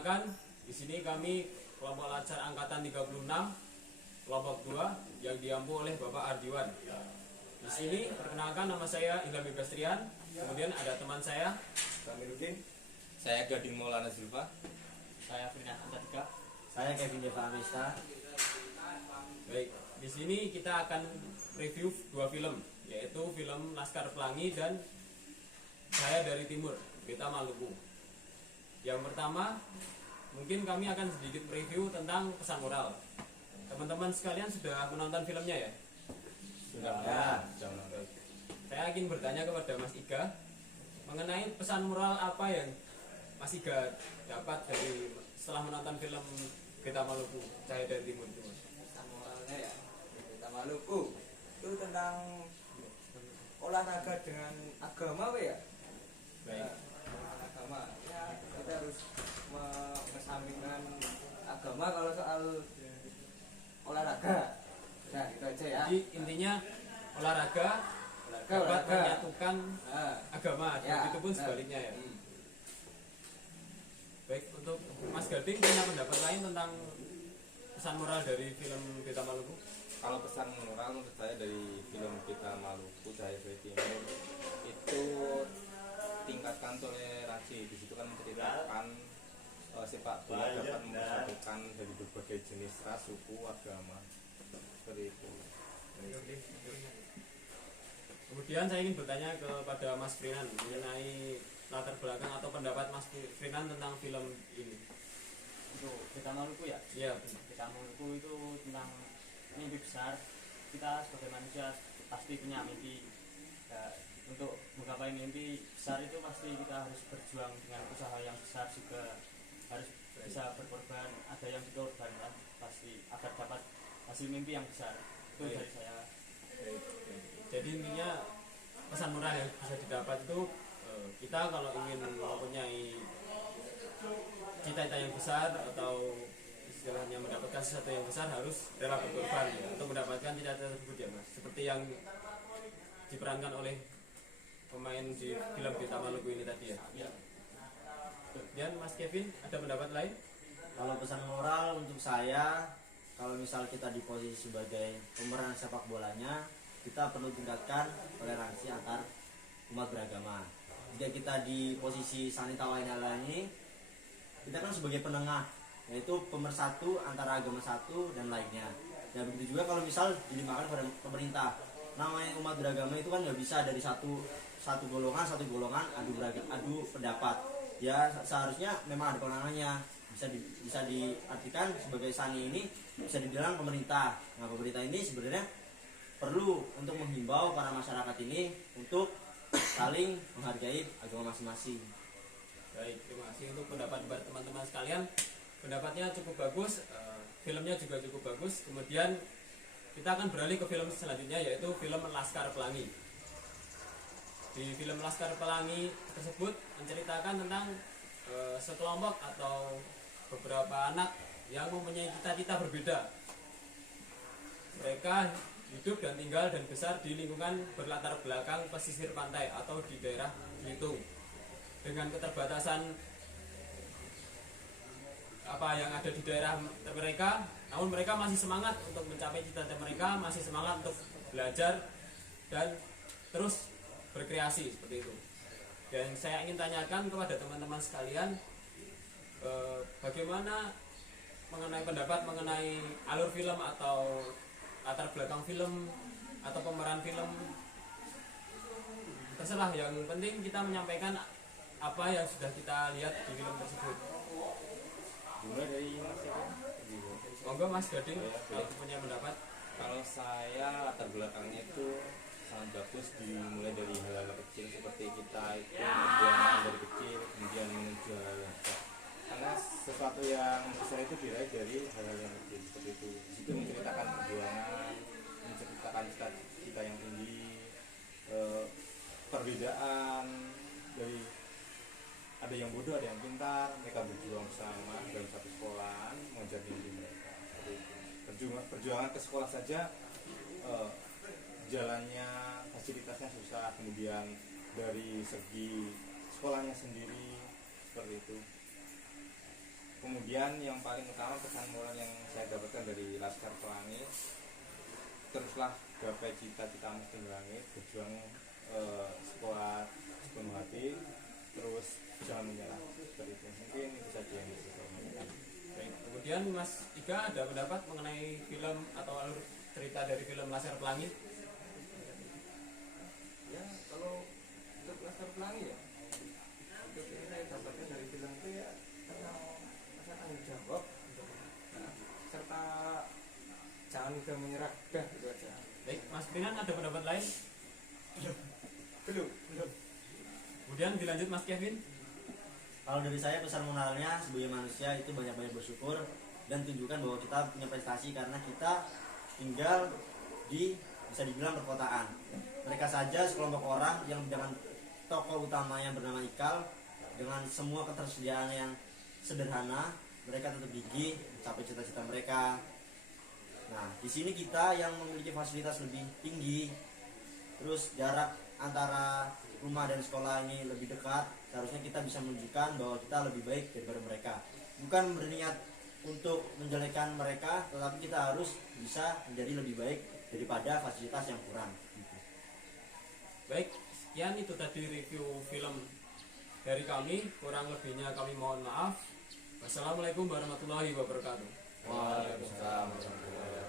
Perkenalkan, di sini kami kelompok Lacar angkatan 36 kelompok 2 yang diampu oleh Bapak Ardiwan. Di sini perkenalkan, nama saya Ilham Bastrian. Kemudian ada teman saya Kamiluddin. Saya Gading Maulana Zulfa. Saya Firna Antatika. Saya Kevin Deva Amista. Baik, di sini kita akan review 2 film, yaitu film Laskar Pelangi dan Saya Dari Timur, Beta Maluku. Yang pertama, mungkin kami akan sedikit review tentang pesan moral. Teman-teman sekalian sudah menonton filmnya ya? Sudah Ya. Saya ingin bertanya kepada Mas Iga mengenai pesan moral apa yang Mas Iga dapat dari setelah menonton film Beta Maluku, Saya Dari Timur itu. Pesan moralnya ya, Beta Maluku itu tentang olahraga dengan agama, ya. Baik. Agama ya, kita harus mengesampingkan agama kalau soal olahraga. Nah, itu aja ya. Jadi intinya olahraga dapat olahraga. menyatukan Nah, agama, ya, begitu pun nah. sebaliknya ya. Baik, untuk Mas Gading punya pendapat lain tentang pesan moral dari film Beta Maluku? Kalau pesan moral menurut saya dari film Beta Maluku, Saya Dari Timur itu tingkatkan toleransi. Di situ kan menceritakan sepak bola dapat mempersatukan dari berbagai jenis ras, suku, agama. Seperti itu. Kemudian saya ingin bertanya kepada Mas Frinan mengenai latar belakang atau pendapat Mas Frinan tentang film ini. Untuk Beta Maluku ya. Iya, Beta Maluku itu tentang mimpi besar. Kita sebagai manusia pasti punya mimpi. Ya, untuk menggapai mimpi besar itu pasti kita harus berjuang dengan usaha yang besar, juga harus bisa berkorban. Ada yang dikorbankan pasti agar dapat hasil mimpi yang besar. Itu Baik. dari saya. baik. Jadi intinya pesan moral yang bisa didapat itu kita kalau ingin mempunyai cita-cita yang besar atau istilahnya mendapatkan sesuatu yang besar harus rela berkorban ya, untuk mendapatkan cita-cita tersebut ya Mas. Seperti yang diperankan oleh pemain di film Beta Maluku ini tadi ya. Ya. Kemudian Mas Kevin ada pendapat lain? Kalau pesan moral untuk saya, kalau misal kita di posisi sebagai pemeran sepak bolanya, kita perlu tingkatkan toleransi antar umat beragama. Jika kita di posisi Sanita Wainala ini, kita kan sebagai penengah, yaitu pemersatu antara agama satu dan lainnya. Dan begitu juga kalau misal dilimpahkan pada pemerintah, namanya umat beragama itu kan nggak bisa dari satu golongan adu pendapat. Ya seharusnya memang ada kewenangannya. Bisa diartikan sebagai Sani ini bisa dibilang pemerintah. Nah, pemerintah ini sebenarnya perlu untuk menghimbau para masyarakat ini untuk saling menghargai agama masing-masing. Baik, terima kasih untuk pendapat teman-teman sekalian. Pendapatnya cukup bagus, filmnya juga cukup bagus. Kemudian kita akan beralih ke film selanjutnya, yaitu film Laskar Pelangi. Di film Laskar Pelangi tersebut menceritakan tentang sekelompok atau beberapa anak yang mempunyai cita-cita berbeda. Mereka hidup dan tinggal dan besar di lingkungan berlatar belakang pesisir pantai atau di daerah Belitung. Dengan keterbatasan apa yang ada di daerah mereka, namun mereka masih semangat untuk mencapai cita-cita mereka, masih semangat untuk belajar dan terus berkreasi seperti itu. Dan saya ingin tanyakan kepada teman-teman sekalian, bagaimana mengenai pendapat mengenai alur film atau latar belakang film atau pemeran film. Terserah, yang penting kita menyampaikan apa yang sudah kita lihat di film tersebut. Dimulai dari Mas ya. Monggo Mas Gading Ya, kalau punya pendapat. Kalau saya latar belakangnya itu sangat bagus, dimulai dari hal-hal kecil seperti kita itu perjuangan dari kecil kemudian menuju hal yang besar. Karena sesuatu yang besar itu diraih dari hal-hal yang kecil seperti itu. Di situ menceritakan perjuangan, menceritakan cita-cita yang tinggi, perbedaan dari ada yang bodoh, ada yang pintar, mereka berjuang bersama dalam satu sekolahan mengejar mimpi mereka. Seperti itu. Perjuangan ke sekolah saja jalannya, fasilitasnya susah, kemudian dari segi sekolahnya sendiri seperti itu. Kemudian yang paling utama pesan moral yang saya dapatkan dari Laskar Pelangi, teruslah gapai cita-citamu setinggi langit, berjuang sekuat sepenuh hati, terus jangan menyerah. Seperti itu. Mungkin itu saja yang bisa saya sampaikan. Baik, kemudian Mas Iga ada pendapat mengenai film atau alur cerita dari film Laskar Pelangi? Ya kalau untuk Laskar Pelangi ya, untuk ini saya dapatkan dari film itu ya tentang rasa tanggung jawab, nah, serta jangan mudah menyerah, udah gitu aja. Baik, Mas Brinan ada pendapat lain? Belum. Kemudian dilanjut Mas Kevin. Kalau dari saya pesan moralnya sebagai manusia itu banyak-banyak bersyukur dan tunjukkan bahwa kita punya prestasi karena kita tinggal di bisa dibilang perkotaan. Mereka saja sekelompok orang yang dengan tokoh utamanya bernama Ikal dengan semua ketersediaan yang sederhana, mereka tetap gigih mencapai cita-cita mereka. Nah, di sini kita yang memiliki fasilitas lebih tinggi, terus jarak antara rumah dan sekolah ini lebih dekat, seharusnya kita bisa menunjukkan bahwa kita lebih baik daripada mereka. Bukan berniat untuk menjelekkan mereka, tetapi kita harus bisa menjadi lebih baik daripada fasilitas yang kurang. Baik, sekian itu tadi review film dari kami. Kurang lebihnya kami mohon maaf. Wassalamualaikum warahmatullahi wabarakatuh. Waalaikumsalam warahmatullahi wabarakatuh.